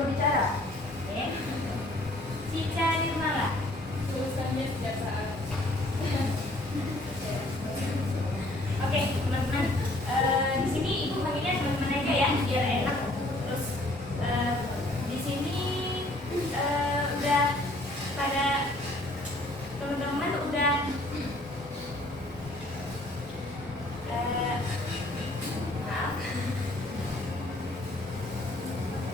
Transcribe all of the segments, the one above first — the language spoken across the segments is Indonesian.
berbicara. Oke. Cica di rumah lah. Tulisannya setiap saat. Oke, teman-teman. Di sini ibu panggilnya teman-teman aja ya, biar enak. Terus di sini udah pada teman-teman udah maaf.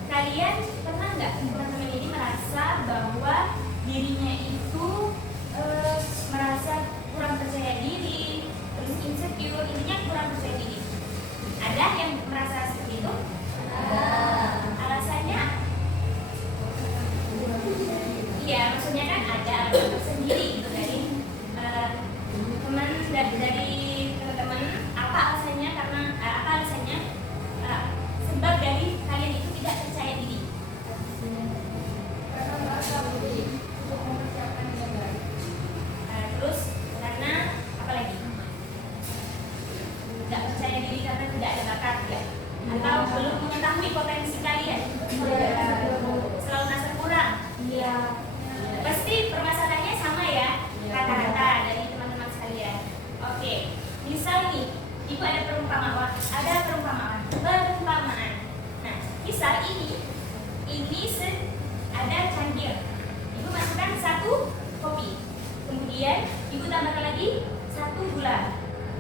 Kalian pernah nggak teman-teman ini merasa bahwa dirinya itu merasa kurang percaya diri, terus insecure, intinya kurang percaya diri? Ada yang merasa seperti itu? Alasannya? Iya, maksudnya kan ada alasan tersendiri gitu dari teman dari teman-teman. Apa alasannya? Karena apa alasannya? Sebab dari kalian itu tidak percaya diri. Karena merasa belum untuk mempersiapkan yang baik. Terus karena apa lagi? Tidak percaya diri karena tidak ada bakat ya? Atau belum mengetahui potensi kalian? Selalu merasa kurang. Iya. Pasti permasalahannya sama ya, rata-rata dari teman-teman sekalian. Oke, misal nih, ibu ada perumpamaan. Nah, misal ini ada cangkir. Ibu masukkan 1 kopi. Kemudian ibu tambahkan lagi 1 gula.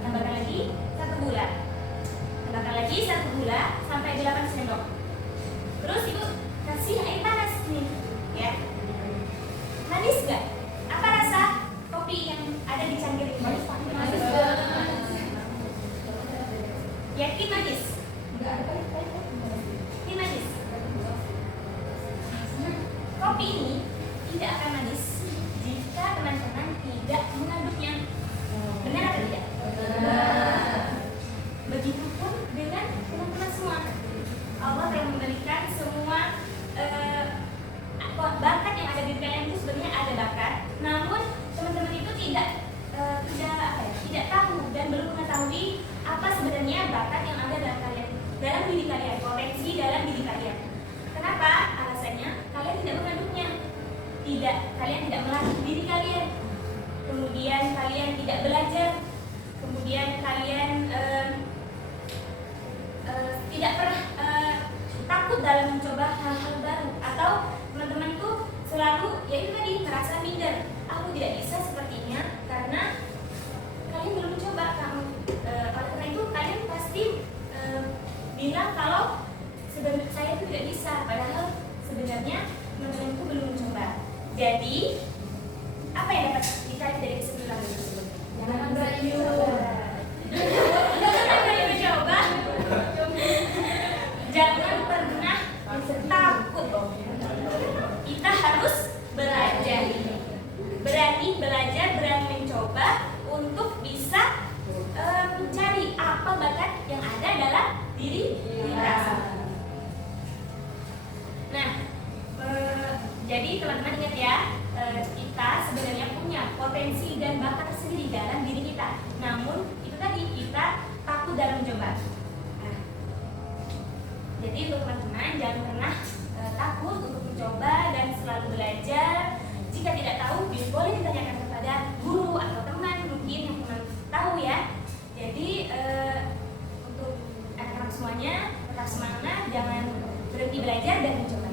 Tambahkan lagi 1 gula. Tambahkan lagi 1 gula sampai 8 sendok. Terus ibu kasih air panas nih, ya. Manis nggak? Apa rasa kopi yang ada di cangkir ini? Manis banget. Yakin manis? Enggak ada Ini manis. Kopi ini tidak akan manis jika teman-teman tidak mengaduknya. Benar atau tidak? Begitupun dengan teman-teman semua. Allah telah memberikan semua bakat yang ada di kalian itu. Sebenarnya ada bakat, namun teman-teman itu tidak tahu dan belum mengetahui apa sebenarnya bakat yang ada dalam diri kalian, potensi dalam diri kalian. Kenapa? Alasannya kalian tidak mengaduknya, kalian tidak melatih diri kalian, kemudian kalian tidak belajar, kemudian kalian tidak pernah takut dalam mencoba hal-hal baru, atau teman-teman tuh selalu ya itu tadi merasa minder, aku tidak bisa sepertinya karena kalian belum mencoba. Oleh karena itu kalian pasti bilang kalau sebenarnya saya itu tidak bisa, padahal sebenarnya teman-teman itu belum mencoba. Jadi apa yang dapat ditarik dari kesimpulan tersebut? Jangan berani mencoba. Jangan pernah takut. Kita harus belajar, berani belajar, berani mencoba untuk bisa mencari apa bakat yang ada dalam diri kita. Nah, jadi teman-teman ingat ya, kita sebenarnya punya potensi dan bakat sendiri dalam diri kita. Namun itu tadi kita takut dalam mencoba. Nah, jadi untuk teman-teman jangan pernah takut untuk mencoba dan selalu belajar. Jika tidak tahu, boleh ditanyakan kepada guru atau teman mungkin yang teman tahu ya. Jadi untuk anak-anak semuanya tetap semangat, jangan berhenti belajar dan mencoba.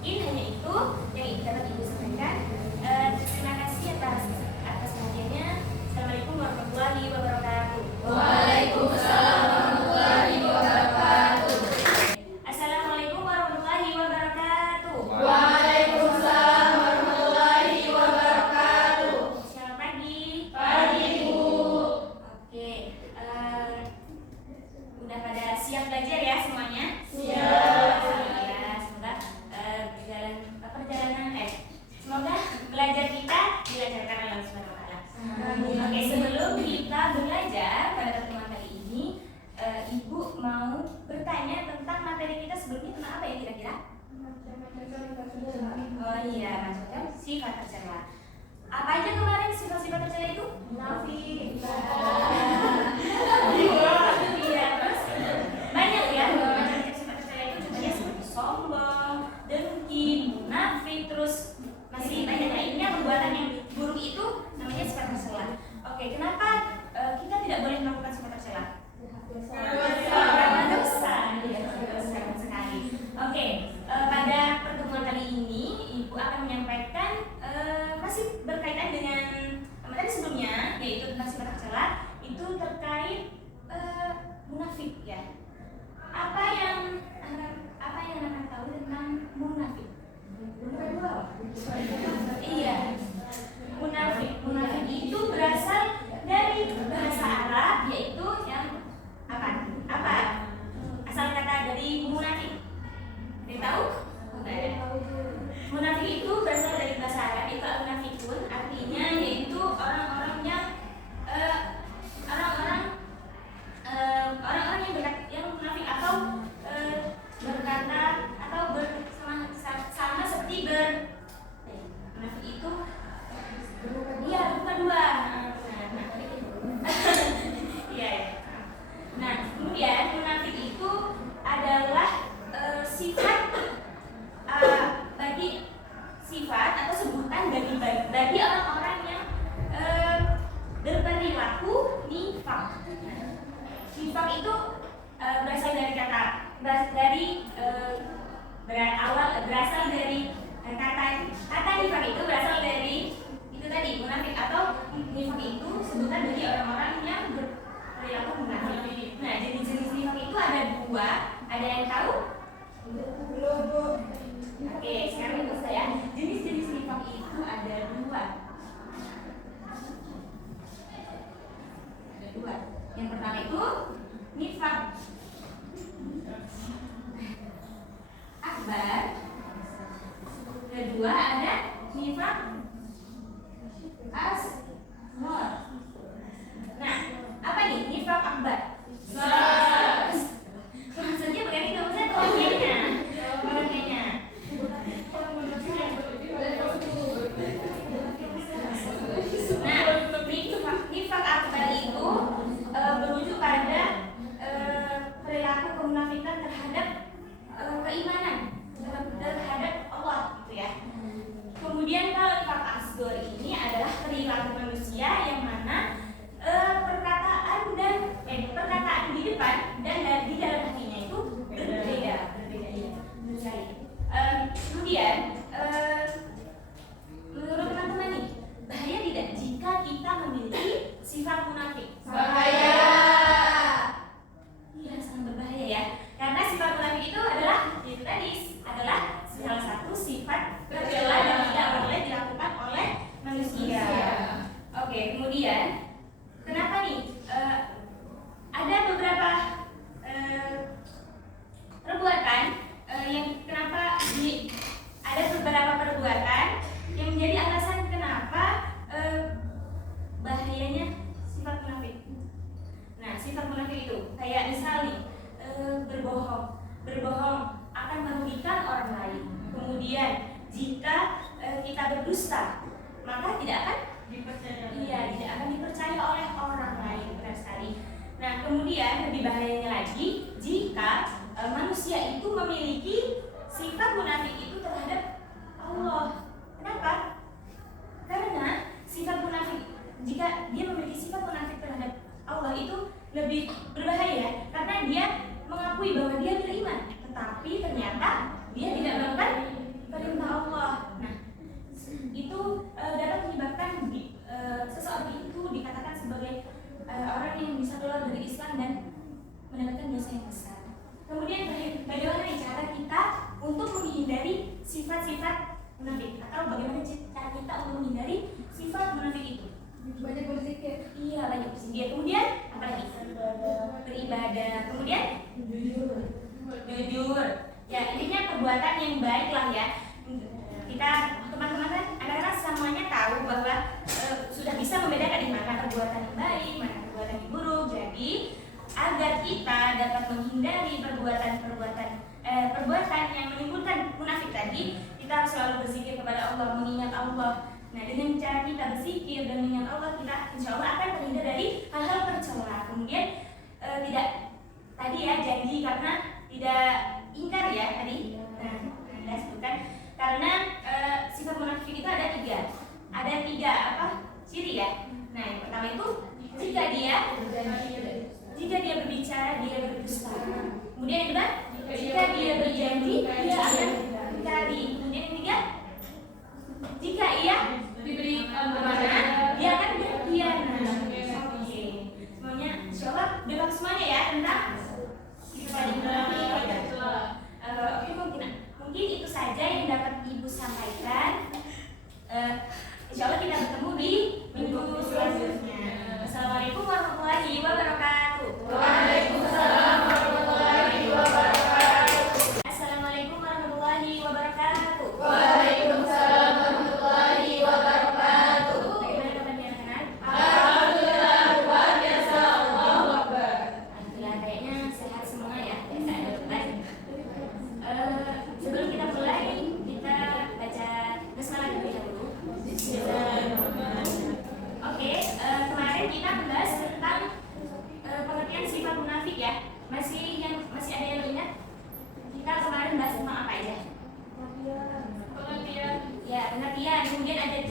Mungkin hanya itu yang dapat ibu sampaikan. Terima kasih atas perhatiannya. Assalamualaikum warahmatullahi wabarakatuh. Waalaikumsalam warahmatullahi wabarakatuh. Assalamualaikum warahmatullahi wabarakatuh. Waalaikumsalam warahmatullahi wabarakatuh. Selamat pagi. Pagi, Bu. Oke, udah pada siap belajar ya semuanya? Siap. Ya, semoga semoga belajar kita dilancarkan oleh Allah Subhanahu wa Ta'ala. Oke, sebelum kita belajar pada pertemuan kali ini, Ibu mau bertanya tentang materi kita sebelumnya tentang apa ya kira-kira? Oh iya, macam-macam sifat tercela. Apa aja kemarin sifat-sifat tercela itu? Munafik. Iya, terus banyak ya macam-macam sifat tercela itu, contohnya seperti sombong, dengki, akan menyampaikan masih berkaitan dengan materi sebelumnya, yaitu tentang sifat tercela, itu terkait munafik ya. Apa yang anak tahu tentang munafik? Iya, munafik itu berasal dari bahasa Arab, yaitu yang apa? Asal kata dari munafik. Ada yang tahu? Nggak ada. Munafik itu berasal dari bahasa Arab, itu al-munafikun, artinya yaitu orang-orang yang yang munafik atau berkata atau sama seperti munafik itu rupa dua. Iya. Nah, kemudian munafik itu adalah sifat atau sebutan bagi orang-orang yang berperilaku nifak. Nifak itu berasal dari kata nifak itu berasal dari itu tadi, munafik atau nifak itu sebutan bagi orang-orang yang berperilaku munafik. Nah, jenis-jenis nifak itu ada dua. Ada yang tahu? Oke, sekarang itu saya. Jenis-jenis nifak itu ada dua. Yang pertama itu nifak akbar. Kedua ada nifak asghar. Nah, apa nih nifak akbar? Maksudnya bukan itu, maksudnya pengertiannya. Nah, nifak akbar itu berujuk pada perilaku kemunafikan terhadap keimanan terhadap Allah, gitu ya. Kemudian kalau nifak asghar ini adalah perilaku manusia yang mana perkataan di depan dan di dalam hatinya itu berbeda. Kemudian menurut teman-teman nih, bahaya tidak jika kita memiliki sifat munafik? Bahaya. Iya, sangat berbahaya ya. Karena sifat munafik itu adalah salah satu sifat tercela dan tidak boleh dilakukan oleh manusia. Oke, kemudian kenapa nih? Ada beberapa perbuatan ada beberapa perbuatan yang menjadi alasan kenapa bahayanya sifat munafik. Nah, sifat munafik itu kayak misal nih, berbohong akan merugikan orang lain. Kemudian jika kita berdusta, maka tidak akan dipercaya oleh orang lain. Benar sekali. Nah, kemudian lebih bahayanya lagi jika manusia itu memiliki sifat munafik itu terhadap Allah. Kenapa? Karena jika dia memiliki sifat munafik terhadap Allah itu lebih berbahaya, karena dia mengakui bahwa dia beriman, tetapi ternyata dia tidak melakukan perintah Allah. Nah, itu dapat menyebabkan seseorang itu dikatakan sebagai orang yang bisa keluar dari Islam dan mendapatkan dosa yang besar. Kemudian bagaimana cara kita untuk menghindari sifat-sifat munafik, atau bagaimana cara kita untuk menghindari sifat munafik itu? Banyak berzikir. Iya, banyak berzikir. Kemudian apa lagi? Beribadah. Kemudian jujur. Ya, intinya perbuatan yang baik lah ya. Kita teman-teman kan anak-anak semuanya tahu bahwa sudah bisa membedakan mana perbuatan yang baik, mana perbuatan yang buruk. Jadi agar kita dapat menghindari perbuatan yang menimbulkan munafik tadi, kita harus selalu berzikir kepada Allah, mengingat Allah. Nah, dengan cara kita berzikir dan mengingat Allah, kita insya Allah akan terhindar dari hal-hal tercela. Kemudian tidak tadi ya, janji karena tidak ingkar ya tadi. Nah, Anda sebutkan karena sifat munafik itu ada tiga ciri ya. Nah, yang pertama itu jika dia berbicara dia berdusta. Kemudian yang kedua, jika dia berjanji dia akan ingkari. Kemudian yang ketiga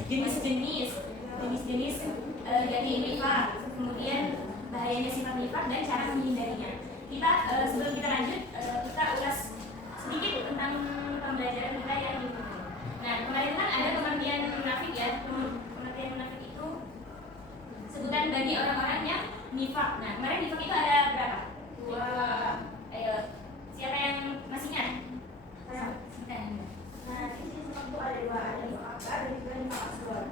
jenis-jenis dari nifaq, kemudian bahayanya sifat nifaq dan cara menghindarinya. Kita sebelum kita lanjut, kita ulas sedikit tentang pembelajaran kita yang ini. Nah, kemarin kan ada pengertian munafik ya. Pengertian munafik itu sebutan bagi orang-orang yang nifaq. Nah, kemarin nifaq itu ada berapa? 2. Ayo, siapa yang masih ingat? Nah, di sini nifaq itu ada 2, ada nifaq akbar dan juga nifaq asghar.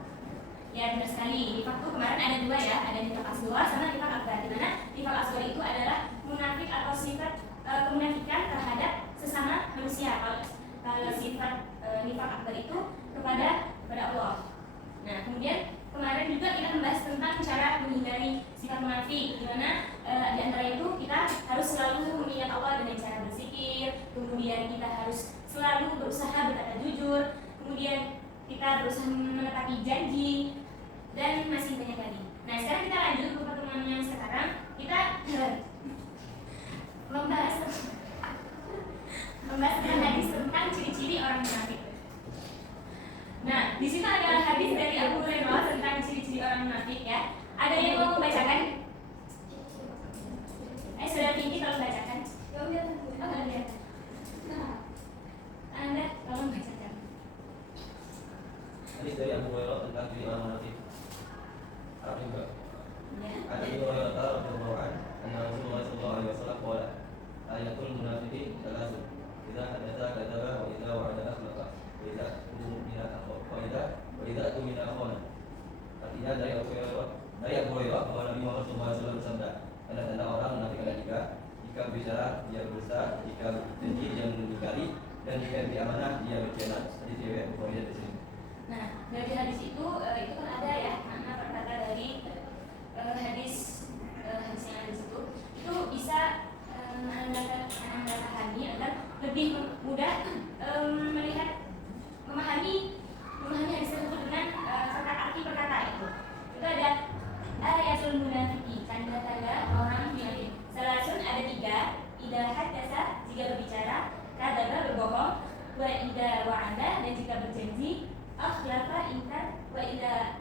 Ya, benar sekali. Nifaq itu kemarin ada 2 ya, ada nifaq asghar sama nifaq akbar. Di mana nifaq asghar itu adalah munafik atau sifat kemunafikan terhadap sesama manusia. Kalau sifat nifaq akbar itu kepada Allah. Nah, kemudian kemarin juga kita membahas tentang cara menghindari sifat munafik, di mana di antara itu kita harus selalu mengingat Allah dengan cara berzikir, kemudian kita harus selalu berusaha berkata jujur, kemudian kita berusaha menepati janji, dan masih banyak lagi. Nah, sekarang kita lanjut ke pertemuan yang sekarang. Kita membahas tentang hadis tentang ciri-ciri orang munafik. Nah, di sini ada hadis dari Abu Hurairah tentang ciri-ciri orang munafik ya. Ada yang mau membacakan? Saudara Tinggi tolong bacakan. Oh, ada. Anda tolong bacakan. Hadis dari Abu Hurairah tentang ciri orang munafik. Arab juga. Ya. Ada Abu Hurairah radhiyallahu anhu, anna Rasulullah sallallahu alaihi wasallam qala, ayatul munafiqin thalathun. Idza hadatsa kadzaba wa idza wa'ada akhlafa. Wa idza tumina akhona. Artinya dari Abu Hurairah bahwa Nabi Muhammad SAW bersabda, tanda-tanda orang munafik ada 3. Jika berbicara dia berdusta, jika berjanji dia mengingkari, dan jika diamanah dia berkhianat. Hadis riwayat Bukhari dan Muslim. Nah, dari hadis itu kan ada ya makna perkata dari hadis yang ada di situ. Itu bisa menandatangani agar lebih mudah memahami hadis tersebut dengan arti perkata itu. Itu ada ayatul munafiqi, tanda-tanda orang munafik. Salasun ada 3. Idza hadatsa, jika berbicara, kadzaba berbohong, wa idza wa'ada, dan jika berjanji, akhlafa ingkar, wa idza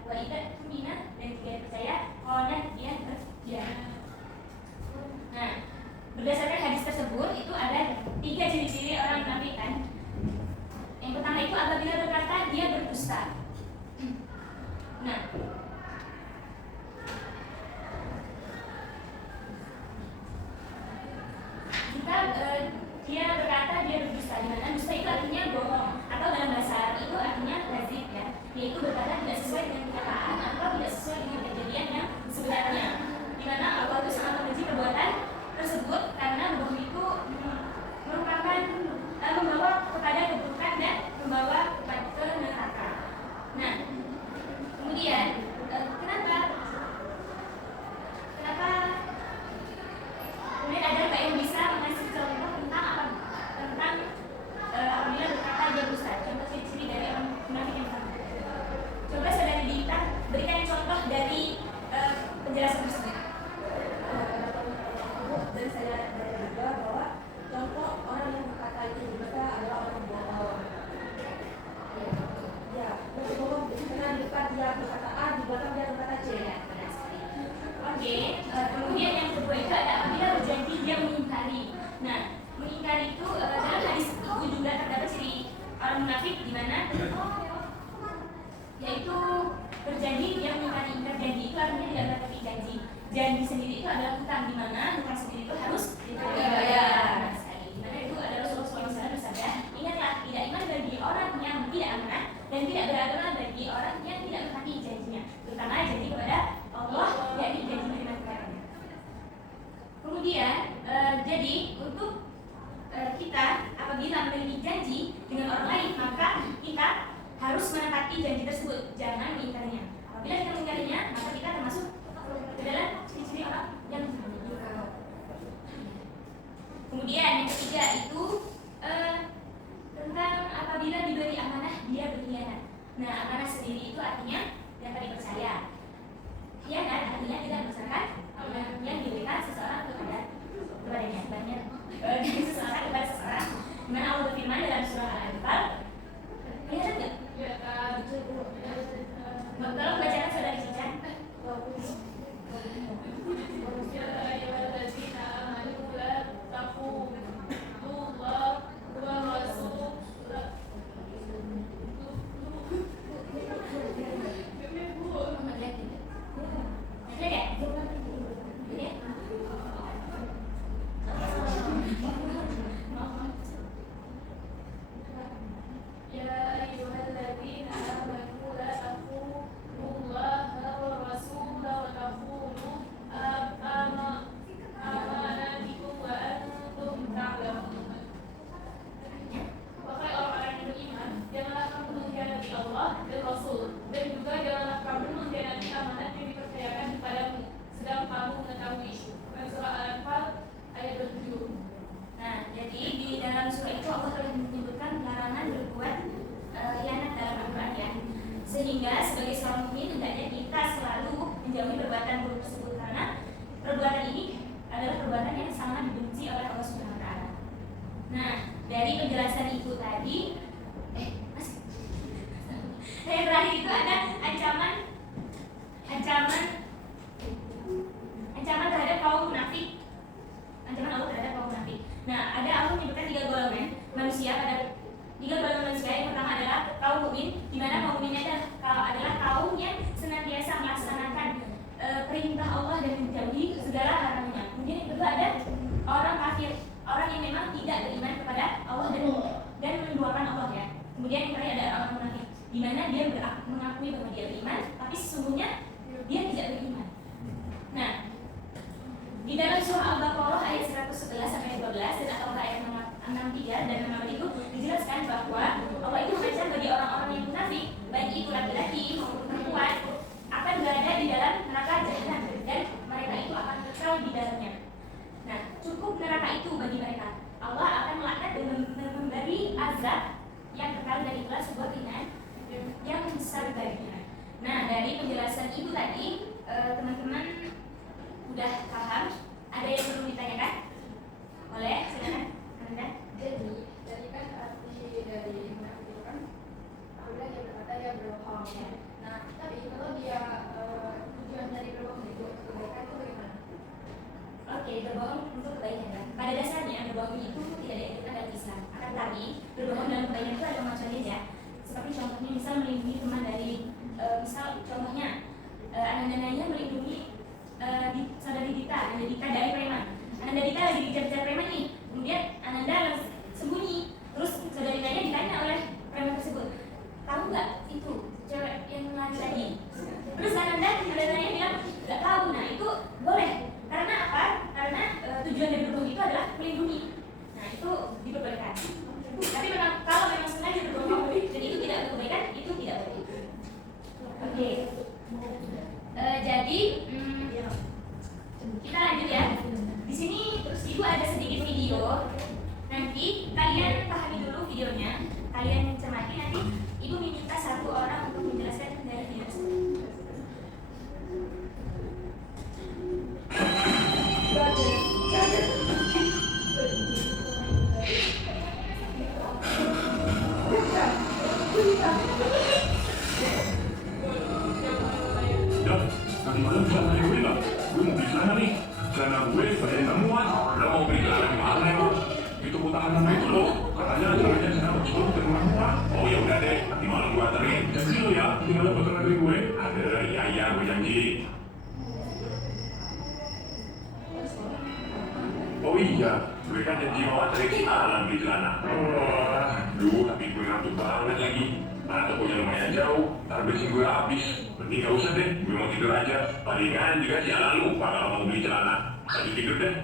tumina, dan jika percaya, qala dia berkhianat. Nah, berdasarkan hadis tersebut itu ada 3 ciri-ciri orang munafik kan. Yang pertama itu apabila berkata dia berdusta. Nah, jika dia berkata dia berdusta, di mana dusta itu artinya bohong, atau dalam bahasa Arab itu artinya kadzib ya, yaitu berkata tidak sesuai dengan kenyataan atau tidak sesuai dengan kejadian yang sebenarnya. Di mana Allah itu sangat membenci perbuatan tersebut karena bohong itu merupakan membawa kepada keburukan dan membawa ke neraka. Nah, kemudian kenapa kemudian ada Mbak yang bisa mengasih contoh tentang apabila berkata dia dusta, contoh ciri-ciri dari orang munafik yang sama. Coba saudari Dita berikan contoh dari penjelasan tersebut. Dan saya juga bahwa contoh orang yang berkata itu juga adalah orang bohong. Ya, berbohong karena di depan dia berkata A, di belakang dia berkata C. Ya, benar sekali. Oke, kemudian yang kedua itu ada apabila berjanji dia mengingkari. Nah, mengingkari itu dalam hadis itu juga terdapat ciri orang munafik di mana yaitu berjanji dia mengingkari. Ingkar janji itu artinya tidak menepati janji. Janji sendiri itu adalah hutang, di mana hutang sendiri itu harus dibayar. Nah, sekali di mana itu adalah Rasulullah SAW bersabda, ingatlah tidak iman bagi orang yang tidak amanah dan tidak beragama bagi orang yang tidak menepati janjinya, terutama janji kepada Allah, yakni janji menerima kebaikannya. Kemudian jadi untuk kita apabila memiliki janji dengan orang lain, maka kita harus menepati janji tersebut, jangan mengingkarinya. Apabila kita mengingkarinya, maka kita termasuk ke dalam ciri-ciri orang yang munafik. Kemudian yang ketiga itu tentang apabila diberi amanah dia berkhianat. Nah, amanah sendiri itu artinya yang tadi percaya. Khianat artinya tidak berdasarkan yang diberikan seseorang kepadanya, banyak dari seseorang kepada seseorang. Di mana Allah berfirman dalam surah Al-Anfal, khianat enggak? dari penjelasan ibu tadi, masih. Nah, yang terakhir itu ada ancaman terhadap kaum munafik. Ancaman Allah terhadap kaum munafik. Nah, ada Allah menyebutkan 3 golongan manusia. Pada 3 golongan manusia, yang pertama adalah kaum mukmin, di mana kaum mukminnya adalah kaum yang senantiasa melaksanakan perintah Allah dan menjauhi segala larangannya. Kemudian yang kedua ada orang kafir, orang yang memang tidak beriman kepada Allah dan menduakan Allah ya. Kemudian yang terakhir ada orang munafik, di mana dia mengakui bahwa dia beriman, tapi sesungguhnya dia tidak beriman. Nah, di dalam surah Al-Baqarah ayat 111 sampai 12 dan atau ayat 63 dan 64 itu dijelaskan bahwa Allah itu mengancam bagi orang-orang yang munafik, baik itu laki-laki maupun perempuan, akan berada di dalam neraka jahanam dan mereka itu akan kekal di dalamnya. Nah, cukup neraka itu bagi mereka. Allah akan melaknat dan memberi azab yang kekal, dan itulah sebuah kehinaan yang besar baginya. Nah, dari penjelasan ibu tadi, teman-teman udah paham? Ada yang perlu ditanyakan? Boleh, silakan. Anda? Jadi kan arti dari munafik itu kan apabila dia berkata dia berbohong ya. Nah, tapi kalau dia tujuan dari berbohong itu kebaikan itu bagaimana? Oke, berbohong untuk kebaikan kan? Pada dasarnya berbohong itu tidak diajarkan dalam Islam. Akan tetapi berbohong dalam kebaikan itu ada macamnya ya. Seperti contohnya misal melindungi teman dari misal contohnya Ananda melindungi saudari Dita, Ananda Dita dari preman. Ananda Dita lagi dikejar preman nih. Kemudian Ananda sembunyi. Terus saudari Naya ditanya oleh preman tersebut, tahu nggak itu cewek yang lari tadi? Terus Ananda Naya bilang nggak tahu. Nah, itu boleh. Karena apa? Karena tujuan dari berbohong itu adalah melindungi. Nah, itu diperbolehkan. Tapi memang kalau memang sengaja berbohong dan itu tidak berkebaikan, itu tidak boleh. Oke. Jadi kita lanjut ya. Di sini terus ibu ada sedikit video. Nanti kalian pahami dulu videonya, kalian cermati. Nanti ibu minta satu orang untuk menjelaskan dari video tersebut. Nanti malam bisa beli gue nggak? Gue mau beli celana nih. Celana gue badannya nggak muat. Lo mau beli celana di mana emang? Itu putaran nama itu loh. Katanya celananya sedang berjuang dan nggak muat. Oh ya udah deh. Nanti malam gue anterin. Janji lo ya. Nanti malam bakal anterin gue. Ada ya gue janji. Oh iya, gue kan janji mau anterin si Alan beli celana. Duh, tapi gue ngantuk banget lagi. Mana tokonya lumayan jauh, ntar bensin gue habis. Mending gak usah deh, gue mau tidur aja. Palingan juga si Alan lupa kalau mau beli celana. Lanjut tidur deh.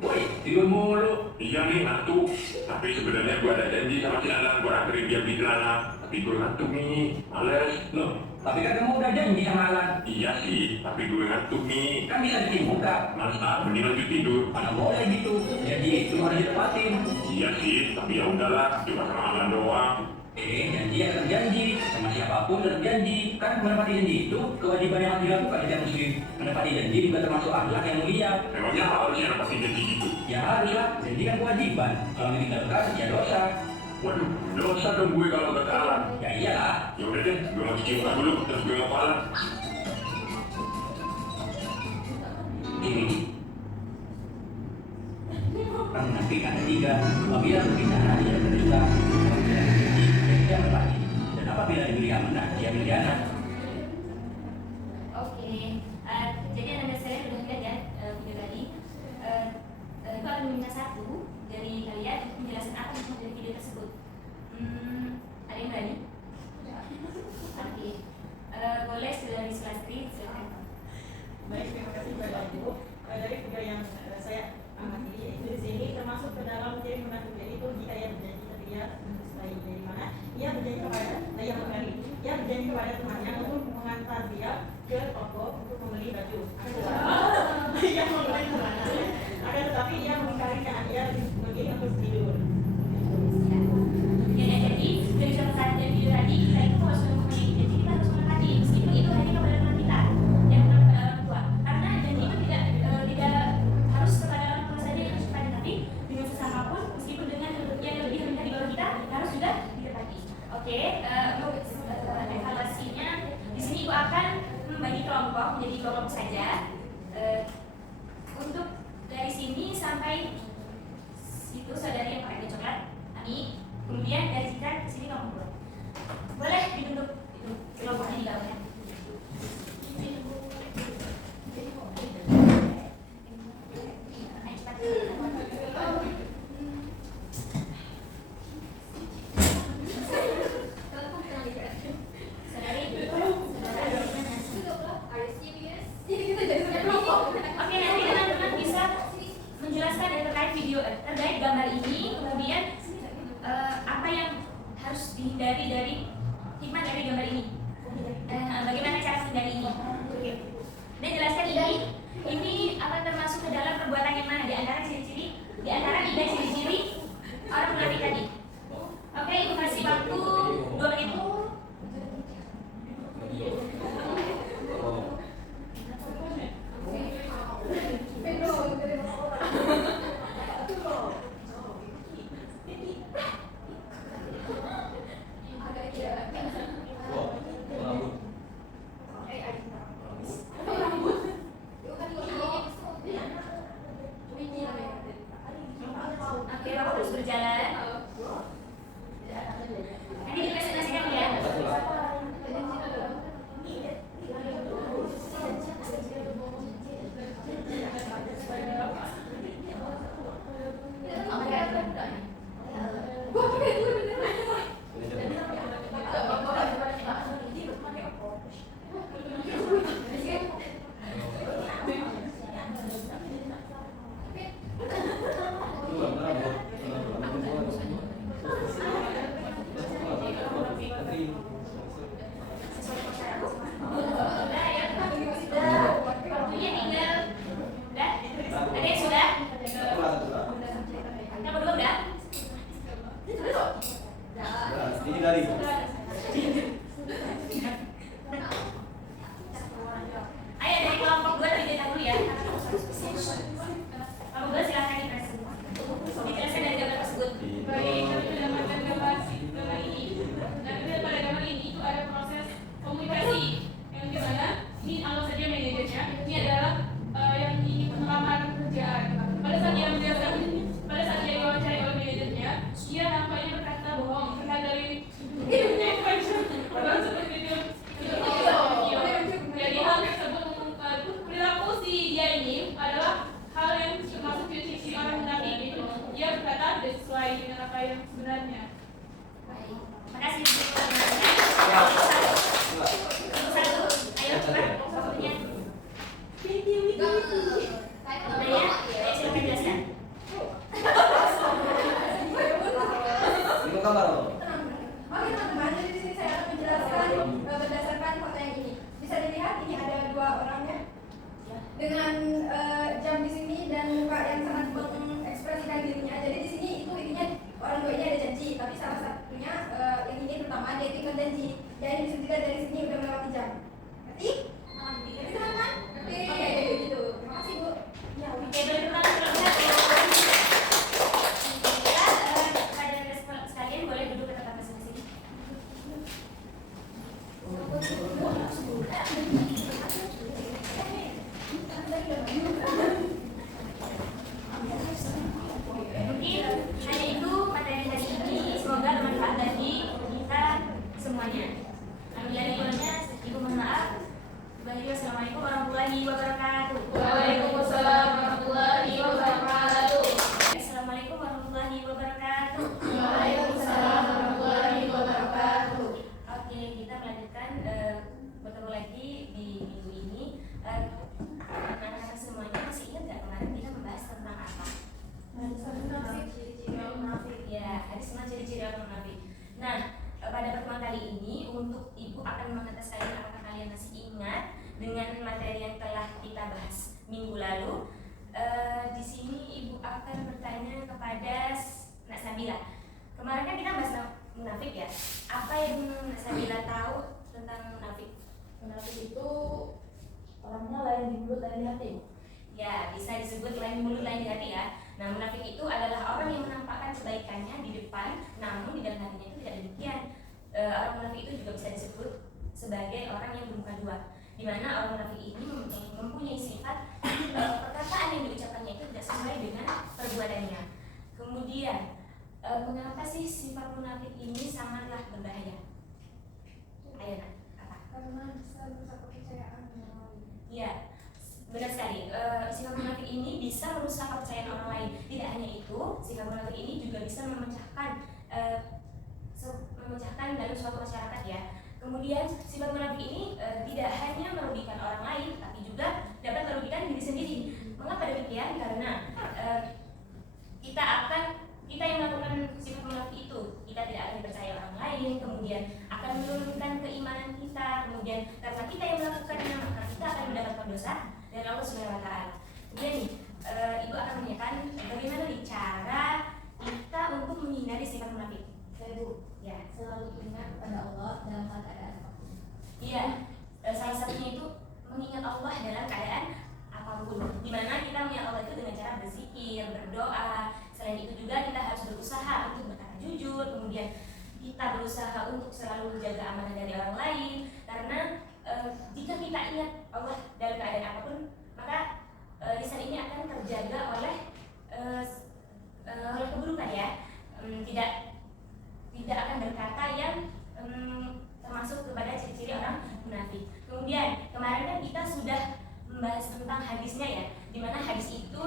Woi, tidur mulu. Iya nih, ngantuk. Tapi sebenarnya gue ada janji sama si Alan, gue anterin dia beli celana. Tapi gue ngantuk nih, males. Loh, tapi kan kamu udah janji sama Alan. Iya sih, tapi gue ngantuk nih. Kan bisa bikin buka. Males ah, mending lanjut tidur. Mana boleh gitu, janji itu harus ditepatin. Iya sih, tapi ya udahlah, cuma sama Alan doang. Janji akan janji, sama siapapun tetap janji. Kan menepati janji itu kewajiban yang harus dilakukan setiap muslim. Menepati janji juga termasuk akhlak yang mulia. Memangnya harusnya menepati janji gitu? Ya haruslah, janji kan kewajiban. Kalau ditinggalkan, ya dosa. Waduh, dosa dong gue kalau kata Alan. Ya iyalah. Ya udah deh, gue mau cuci muka dulu, terus gue ngapa Alan. Ini menepati ada 3. Apabila berbicara dia berdusta, dia menepati. Dan apabila diberi amanah, dia berkhianat. Oke, jadi Anda saya sudah lihat ya video tadi. Itu akan meminta satu dari kalian untuk menjelaskan apa yang dari video tersebut. Ada yang berani? Oke, boleh dari Sulastri, silakan. Baik, terima kasih Bapak Ibu. Dari video yang saya amati, yaitu di sini termasuk ke dalam ciri munafik itu jika ia berjanji tapi ia mendustakan. Dari mana? Ia berjanji kepada yang berani. Ia berjanji kepada temannya untuk mengantar dia ke toko untuk Oke, untuk evaluasinya di sini Ibu akan membagi kelompok menjadi kelompok saja. Untuk dari sini sampai situ saudari yang pakai coklat, Ani. Kemudian dari Citra ke sini kelompok. Boleh dibentuk itu kelompoknya di bawah. Oke, nanti teman-teman bisa menjelaskan ya terkait video terkait gambar ini, kemudian apa yang harus dihindari dari hikmah dari gambar ini, bagaimana cara menghindari ini. Oke. Dan jelaskan ini akan termasuk ke dalam perbuatan yang mana di antara ciri-ciri, di antara 3 ciri-ciri orang munafik tadi. Oke, Ibu kasih waktu 2 menit. Oke, waktu terus berjalan. Nanti dipresentasikan ya. Waktunya tinggal. Udah? Ada yang sudah? Yang kedua udah? Ini dari Ayo dari kelompok 2 terlebih dahulu ya. Kelompok 2 silakan dijelaskan dari gambar tersebut. Baik, kami mendapatkan gambar ini. Dan kemudian pada gambar ini itu ada proses komunikasi yang dimana ini anggap saja manajernya. Ini adalah yang ingin melamar pekerjaan. Pada saat dia menjelaskan, pada saat dia diwawancara oleh manajernya, dia nampaknya berkata bohong terkait dari seperti itu. Jadi hal tersebut perilaku si dia ini adalah hal yang termasuk ciri orang munafik, itu dia berkata tidak sesuai dengan apa yang sebenarnya. Baik. Makasih. Satu. Ayo cepat. Waktunya. Naya, silakan jelaskan. Ini gambar apa? Oke teman-teman, jadi di sini saya akan menjelaskan berdasarkan foto yang ini. Bisa dilihat ini ada 2 orangnya dengan jam di sini dan muka yang sangat mengekspresikan dirinya. Jadi di sini itu intinya orang 2 ini ada janji, tapi salah satunya yang ini pertama dia tinggal janji. Jadi bisa dilihat dari sini udah melewati jam. Ngerti? Ngerti teman-teman? Oke, gitu. Terima kasih Bu. Ya, oke, boleh bertanya terlebih dahulu. Ya, pada sekalian boleh duduk ke tempat masing-masing. Mungkin hanya itu materi hari ini. Semoga bermanfaat bagi kita semuanya. Alhamdulillah, Ibu mohon maaf. Assalamualaikum warahmatullahi wabarakatuh. Waalaikumsalam warahmatullahi wabarakatuh. Assalamualaikum warahmatullahi wabarakatuh. Waalaikumsalam warahmatullahi wabarakatuh. Oke, kita melanjutkan bertemu lagi di minggu ini. Anak-anak semuanya masih ingat nggak kemarin kita membahas tentang apa? Ciri-ciri orang munafik. Ya, ada 9 ciri-ciri orang munafik. Nah, pada pertemuan kali ini untuk Ibu akan mengetes kalian apakah kalian masih ingat dengan materi yang telah kita bahas minggu lalu. Di sini Ibu akan bertanya kepada Nak Sabila. Kemarin kan kita bahas munafik ya. Apa yang Nak Sabila tahu tentang munafik? Munafik itu orangnya lain di mulut lain di hati. Ya, bisa disebut lain di mulut lain di hati ya. Nah, munafik itu adalah orang yang menampakkan kebaikannya di depan, namun di dalam hatinya itu tidak demikian. orang munafik itu juga bisa disebut sebagai orang yang bermuka dua, di mana orang munafik ini mempunyai sifat perkataan yang diucapkannya itu tidak sesuai dengan perbuatannya. Kemudian mengapa sih sifat munafik ini sangatlah berbahaya? Ayo Nak, apa? Karena bisa merusak kepercayaan orang lain. Iya, benar sekali. Sifat munafik ini bisa merusak kepercayaan orang lain. Tidak hanya itu, sifat munafik ini juga bisa memecahkan dalam suatu masyarakat ya. Kemudian sifat munafik ini tidak hanya merugikan orang lain, tapi juga dapat merugikan diri sendiri. Mengapa demikian? Karena kita yang melakukan sifat munafik itu, kita tidak akan dipercaya orang lain, kemudian akan menurunkan keimanan kita, kemudian karena kita yang melakukannya maka kita akan mendapatkan dosa dari Allah Subhanahu wa taala. Kemudian nih, Ibu akan menanyakan bagaimana nih cara kita untuk menghindari sifat munafik. Bu, Ya, selalu ingat pada Allah dalam keadaan apapun. iya, salah satunya itu mengingat Allah dalam keadaan apapun. Dimana kita mengingat Allah itu dengan cara berzikir, berdoa. Selain itu juga kita harus berusaha untuk berkata jujur. Kemudian kita berusaha untuk selalu menjaga amanah dari orang lain. Karena jika kita ingat Allah dalam keadaan apapun, maka lisan ini akan terjaga oleh keburukan ya. Tidak akan berkata yang termasuk kepada ciri-ciri orang munafik. Kemudian kemarin kan kita sudah membahas tentang hadisnya ya, dimana hadis itu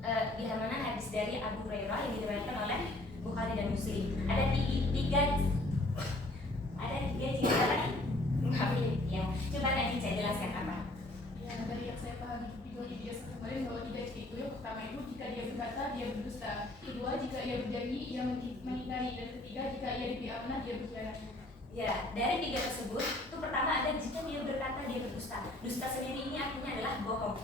hadis dari Abu Hurairah yang diriwayatkan oleh Bukhari dan Muslim. Ada tiga munafik ya. Coba nanti saya jelaskan apa. Ya, dari yang saya pahami video kemarin bahwa 3 ciri itu, yang pertama itu jika dia berkata dia berdusta, kedua jika ia berjanji ia mengingkari, dan ketiga jika ia diberi amanah dia berkhianat. Ya, dari 3 tersebut itu pertama ada jika dia berkata dia berdusta. Dusta sendiri ini artinya adalah bohong,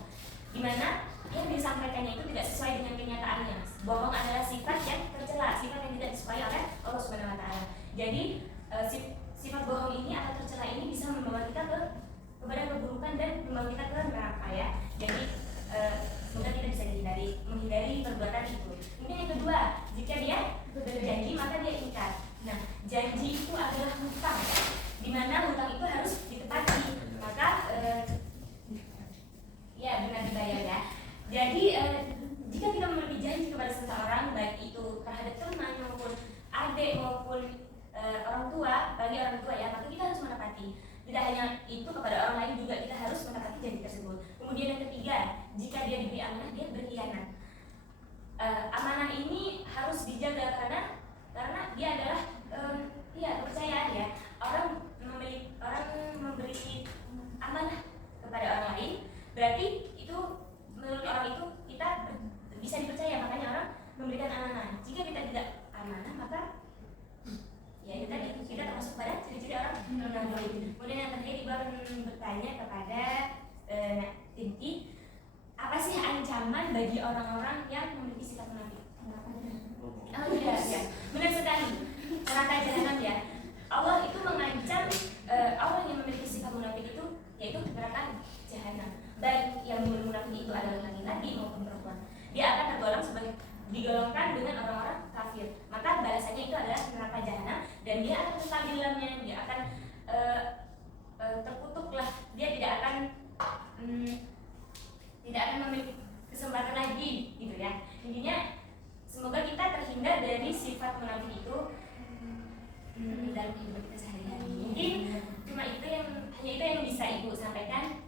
di mana yang disampaikannya itu tidak sesuai dengan kenyataannya. Bohong adalah sifat yang tercela, sifat yang tidak disukai oleh Allah Subhanahu wa taala. Jadi sifat bohong ini atau tercela ini bisa membawa kita kepada keburukan dan membawa kita ke neraka ya. Jadi semoga kita bisa menghindari perbuatan itu. Kemudian yang kedua, jika dia berjanji maka dia ingkar. Nah, janji itu adalah hutang, di mana hutang itu harus ditepati. Maka ya benar dibayar ya. Jadi jika kita memiliki janji kepada seseorang, baik itu terhadap teman maupun adik maupun orang tua, bagi orang tua ya, maka kita harus menepati. Tidak hanya itu, kepada orang lain juga kita harus menepati janji tersebut. Kemudian yang ketiga, jika dia diberi amanah dia berkhianat. Amanah ini harus dijaga karena dia adalah kepercayaan ya. Orang memberi amanah kepada orang lain, berarti itu menurut orang itu kita bisa dipercaya, makanya orang memberikan amanah. Jika kita tidak amanah maka ya kita termasuk pada ciri-ciri orang munafik. Kemudian yang terakhir Ibu akan bertanya kepada Tinti, apa sih ancaman bagi orang-orang yang memiliki sifat munafik? Oh iya, benar sekali. Neraka jahanam ya. Allah itu mengancam orang yang memiliki sifat munafik itu, yaitu neraka jahanam. Baik yang munafik itu adalah laki-laki maupun perempuan, dia akan digolongkan dengan orang-orang kafir. Maka balasannya itu adalah neraka jahanam, dan dia akan tetap di dalamnya. Dia akan terkutuklah. Dia tidak akan memiliki kesempatan lagi, gitu ya. Intinya semoga kita terhindar dari sifat munafik itu dalam hidup kita sehari-hari. Mungkin hanya itu yang bisa Ibu sampaikan.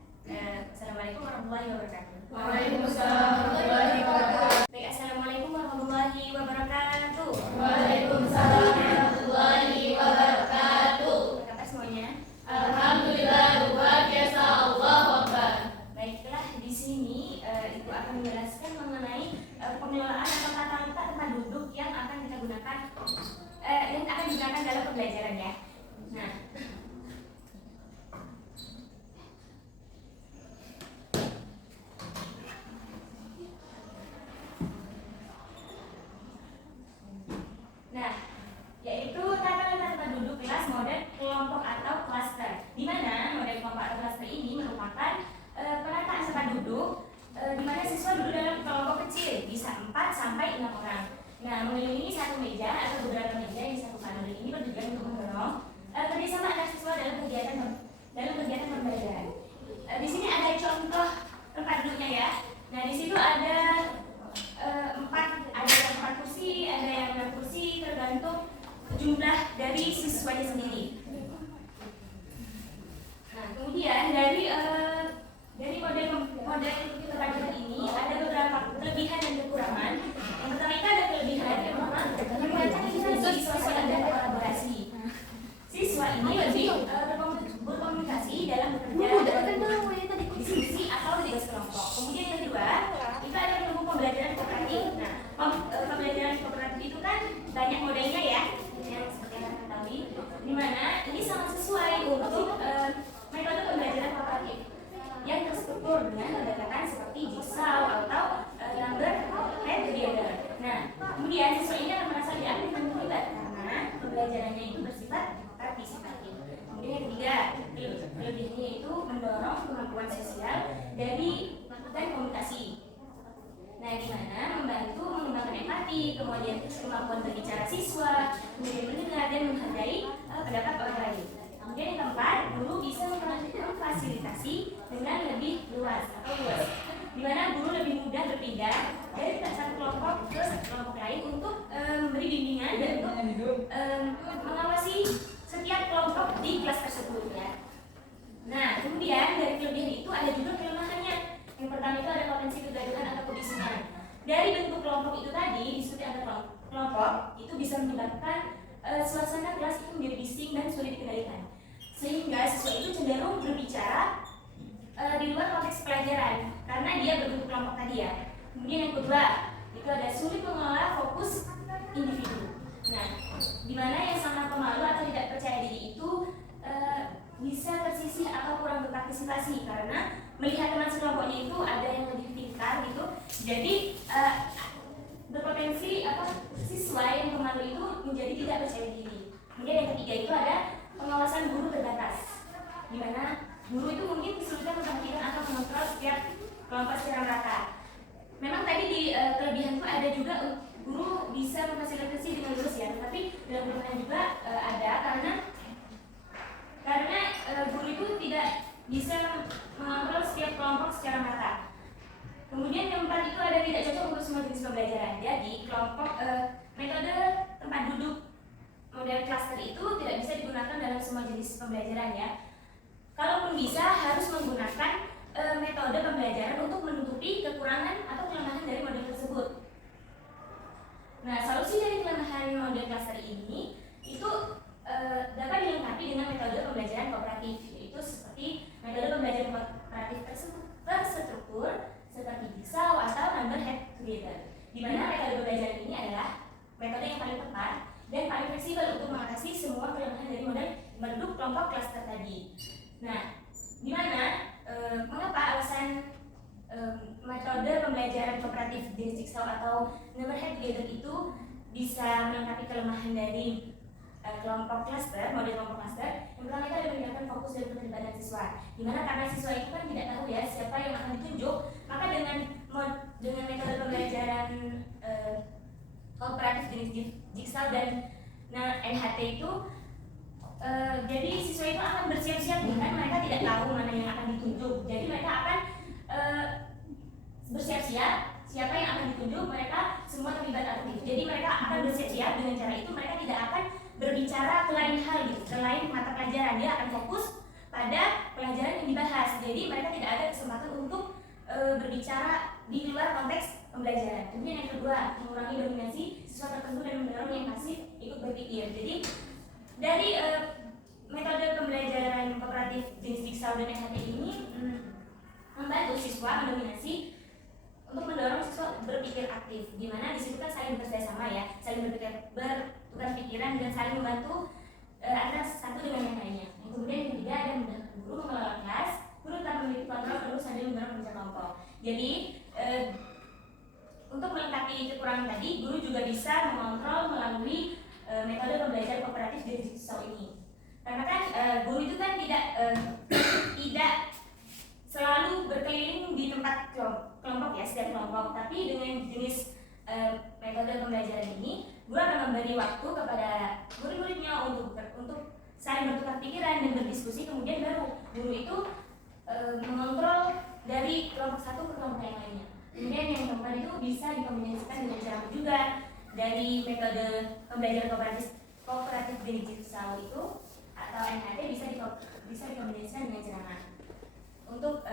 Assalamualaikum warahmatullahi wabarakatuh. Waalaikumsalam warahmatullahi wabarakatuh. Baik, assalamualaikum warahmatullahi wabarakatuh. Waalaikumsalam warahmatullahi wabarakatuh. Apa kabar semuanya? Alhamdulillah, luar biasa, Allahu Akbar. Baiklah, di sini Ibu akan menjelaskan mengenai pengelolaan atau tata letak tempat duduk yang akan kita gunakan, yang akan digunakan dalam pembelajaran ya. Nah, yaitu tata letak tempat duduk kelas model kelompok atau klaster, di mana model kelompok atau klaster ini merupakan penataan tempat duduk di mana siswa duduk dalam kelompok kecil, bisa 4 sampai 6 orang. Nah, mengelilingi satu meja atau beberapa meja yang disatukan. Model ini bertujuan untuk mendorong jumlah dari siswanya sendiri. Nah, kemudian dari model pembelajaran ini ada beberapa kelebihan dan kekurangan. Yang pertama itu ada kelebihan yang pertama siswa dan kolaborasi. Siswa ini lebih berkomunikasi dalam bekerja, diskusi atau tugas kelompok. Kemudian yang kedua itu ada ilmu pembelajaran kooperatif. Nah, pembelajaran kooperatif itu kan banyak modelnya ya, yang seperti yang kita ketahui, di mana ini sangat sesuai untuk metode pembelajaran kooperatif yang terstruktur dengan pendekatan seperti jigsaw atau number head together. Nah, kemudian siswa ini akan merasa lebih aktif dan terlibat karena pembelajarannya itu bersifat partisipatif. Kemudian yang ketiga, kelebihannya itu mendorong kemampuan sosial dari dan komunikasi. Nah, di mana membantu mengembangkan empati, kemudian kemampuan berbicara siswa, kemudian mendengar dan menghargai pendapat orang lain. Kemudian yang keempat, guru bisa memfasilitasi dengan lebih luas, di mana guru lebih mudah berpindah dari satu kelompok ke kelompok lain untuk memberi bimbingan dan untuk mengawasi setiap kelompok di kelas tersebut ya. Nah, kemudian dari kelebihan itu ada juga kelemahannya. Yang pertama itu ada potensi kegaduhan atau kebisingan. Dari bentuk kelompok itu tadi, diskusi antar kelompok itu bisa menyebabkan suasana kelas itu menjadi bising dan sulit dikendalikan, sehingga siswa itu cenderung berbicara di luar konteks pelajaran karena dia berbentuk kelompok tadi ya. Kemudian yang kedua itu ada sulit mengelola fokus individu. Nah, di mana yang sangat pemalu atau tidak percaya diri itu bisa tersisih atau kurang berpartisipasi karena melihat teman sekelompoknya itu ada yang lebih pintar gitu. Jadi berpotensi siswa yang pemalu itu menjadi tidak percaya diri. Kemudian yang ketiga itu ada pengawasan guru terbatas, di mana guru itu mungkin kesulitan memperhatikan atau mengontrol setiap kelompok secara merata. Memang tadi di kelebihan itu ada juga guru bisa memfasilitasi dengan lurus ya, tapi dalam kelemahan juga ada karena guru itu tidak bisa mengontrol setiap kelompok secara merata. Kemudian yang keempat itu ada tidak cocok untuk semua jenis pembelajaran. Jadi kelompok metode tempat duduk model cluster itu tidak bisa digunakan dalam semua jenis pembelajaran ya. Kalaupun bisa harus menggunakan metode pembelajaran untuk menutupi kekurangan atau kelemahan dari model tersebut. Nah, solusi dari kelemahan model cluster ini itu dapat dilengkapi dengan metode pembelajaran kooperatif, yaitu seperti metode pembelajaran kooperatif terstruktur seperti jigsaw atau number head together, di mana metode pembelajaran ini adalah metode yang paling tepat dan paling fleksibel untuk mengatasi semua kelemahan dari model bentuk kelompok cluster tadi. Nah, di mana mengapa alasan metode pembelajaran kooperatif jenis jigsaw atau number head together itu bisa melengkapi kelemahan dari kelompok cluster, model kelompok cluster. Yang pertama itu ada meningkatkan fokus dan keterlibatan siswa, dimana karena siswa itu kan tidak tahu ya siapa yang akan ditunjuk, maka dengan metode pembelajaran kooperatif jenis jigsaw dan NHT itu jadi siswa itu akan bersiap-siap kan mereka tidak tahu mana yang akan ditunjuk, jadi mereka akan bersiap-siap siapa yang akan ditunjuk, mereka semua terlibat aktif. Jadi mereka akan bersiap-siap, dengan cara itu mereka tidak akan berbicara ke lain hal gitu, selain mata pelajaran. Dia akan fokus pada pelajaran yang dibahas. Jadi mereka tidak ada kesempatan untuk berbicara di luar konteks pembelajaran. Kemudian yang kedua, mengurangi dominasi siswa tertentu dan mendorong yang pasif ikut berpikir. Jadi dari metode pembelajaran kooperatif jenis jigsaw dan NHT ini membantu siswa mendominasi untuk mendorong siswa berpikir aktif, di mana di situ kan saling bekerja sama ya, saling bertukar pikiran dan saling membantu antara satu dengan yang lainnya. Yang kemudian yang ketiga ada memudahkan guru mengelola kelas, guru tetap memiliki kontrol penuh sambil mendorong kerja kelompok. Jadi untuk melengkapi kekurangan tadi, guru juga bisa mengontrol melalui metode pembelajaran kooperatif dari jigsaw ini. Karena kan guru itu kan tidak selalu berkeliling di tempat kelompok ya, setiap kelompok, tapi dengan jenis metode pembelajaran ini, guru akan memberi waktu kepada murid-muridnya untuk saling bertukar pikiran dan berdiskusi. Kemudian baru guru itu mengontrol dari kelompok satu ke kelompok yang lainnya. Kemudian yang keempat itu bisa dikombinasikan dengan cara juga dari metode pembelajaran kooperatif digital itu atau NHT bisa dikombinasikan dengan ceramah untuk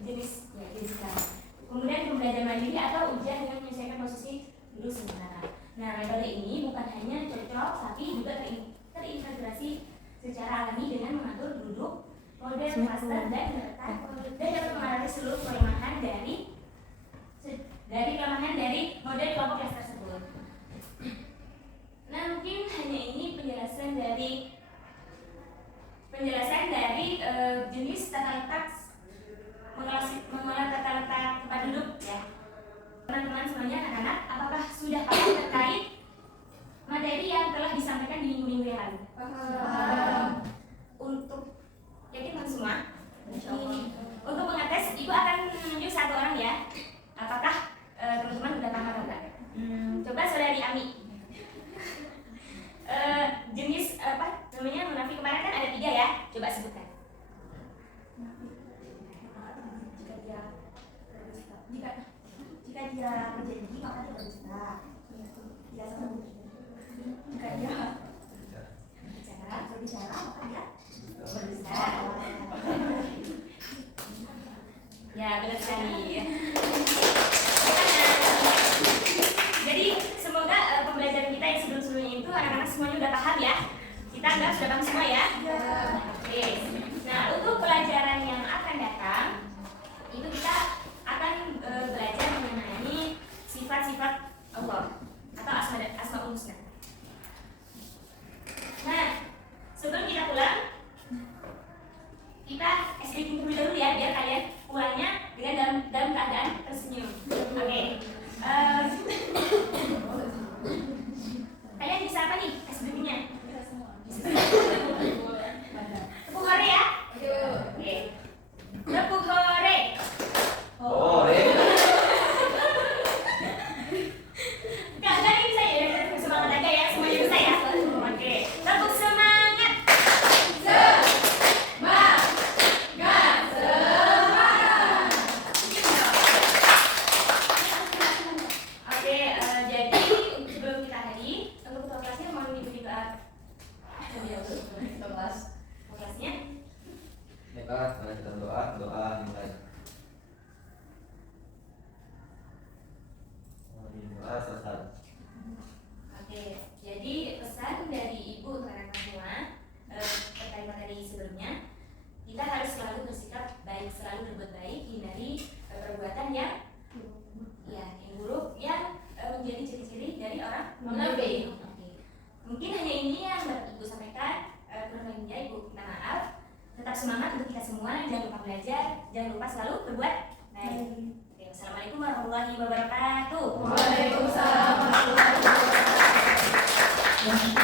jenis ceramah. Kemudian pembelajaran mandiri atau ujian dengan menyesuaikan posisi duduk sementara. Nah, metode ini bukan hanya cocok tapi juga terintegrasi secara alami dengan mengatur duduk, model klaster dan dapat mengatasi seluruh kelemahan dari model kelompok kelas tersebut. Nah, mungkin hanya ini penjelasan dari jenis tata letak mengolah tata letak tempat duduk ya. Teman-teman semuanya, anak-anak, apakah sudah paham terkait materi yang telah disampaikan di minggu-minggu yang lalu? Untuk yakin teman semua? Untuk mengetes, ibu akan menunjuk satu orang ya. Apakah teman-teman sudah paham atau enggak? Coba saudari Ami. Jenis apa namanya munafik kemarin kan ada 3 ya. Coba sebutkan. Jika dia berjanji maka dia berdusta. Jika dia berbicara maka dia berdusta. Ya, benar sekali. Jadi semoga pembelajaran kita yang sebelum-sebelumnya itu anak-anak semuanya udah paham ya. Kita anggap sudah paham semua ya. Oke. Nah, untuk pelajaran yang akan datang itu kita akan belajar mengenai sifat-sifat Allah atau asmaul husna. Nah, sebelum kita pulang, kita speaking terlebih dahulu ya, biar kalian pulangnya dengan dalam keadaan tersenyum. Oke. Kalian bisa apa nih SBB-nya? Tepuk hore ya. Oke. Tepuk hore. Hore. Kalian bisa ya, semangat aja ya, semuanya bisa ya. Oke. Tepuk semangat. Oke, jadi sebelum kita akhiri, untuk ketua kelasnya mohon diikuti doa. Kelasnya. Baiklah, setelah kita doa dimulai. Doa selesai. Oke, jadi pesan dari ibu untuk anak-anak semua terkait materi sebelumnya, kita harus selalu bersikap baik, selalu berbuat baik, hindari perbuatan yang buruk yang menjadi ciri-ciri dari orang munafik. Oke. Mungkin hanya ini yang dapat ibu sampaikan. Kurang lebihnya ibu minta maaf. Tetap semangat untuk kita semua, jangan lupa belajar, jangan lupa selalu berbuat baik. Oke, wassalamualaikum warahmatullahi wabarakatuh. Waalaikumsalam warahmatullahi wabarakatuh.